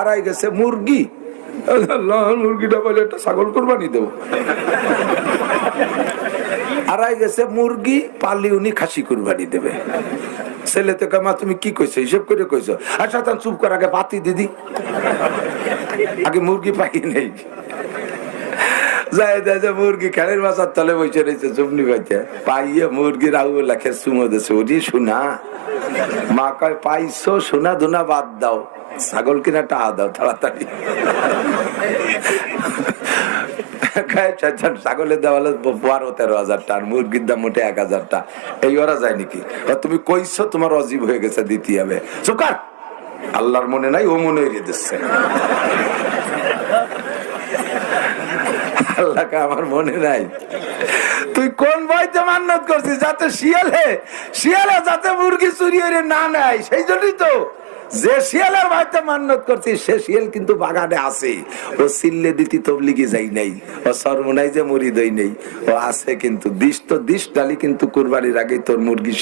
আড়াই গেছে মুরগি, মুরগিটা বলে একটা ছাগল কোরবানি দেবো। আড়াই গেছে মুরগি, পালি উনি খাসি কুরবানি দেবে। ছেলে তো কামা তুমি কি কইছো, হিসেব করে কইছো। আচ্ছা তখন চুপ কর, আগে পাতি দিদি, আগে মুরগি পাই নেই। যাই দেখে মুরগি খেলের বাসার তলে বসে রয়েছে, চুপনি পাইছে পাইয়ে মুরগি রাউ লেখে চুমো দিচ্ছে। ওরি শোনা, মা কয় পাইছো, সোনা ধুনা বাদ দাও, ছাগল কিনা টাহা দাও তাড়াতাড়ি। ছাগলের দাম হলো 12-13 টাকা, মুরগির দাম মোটে 1000 টাকা। এই ওরা যায় নাকি? তুমি কইছো তোমার অজীব হয়ে গেছে, দিতে হবে। চুকার, আল্লাহর মনে নাই, ও মনে হয়ে দিচ্ছে। আল্লাহকে আমার মনে নাই। তুই কোন ভয়তে মান্নত করছিস? যাতে শিয়ালে যাতে মুরগি চুরি হয়ে না নেয়, সেই জন্যই তো। যে শিয়ালের ভয়তে মান্নত করছিস সে শিয়াল কিন্তু বাগানে আছে। ও সিল্লে দিতি তবলিগি যাই নাই, ও সর্বনাই যে মুড়ি দই নেই, ও আছে কিন্তু। দিস তো দিস ডালি, কিন্তু কুরবানির আগে তোর মুরগি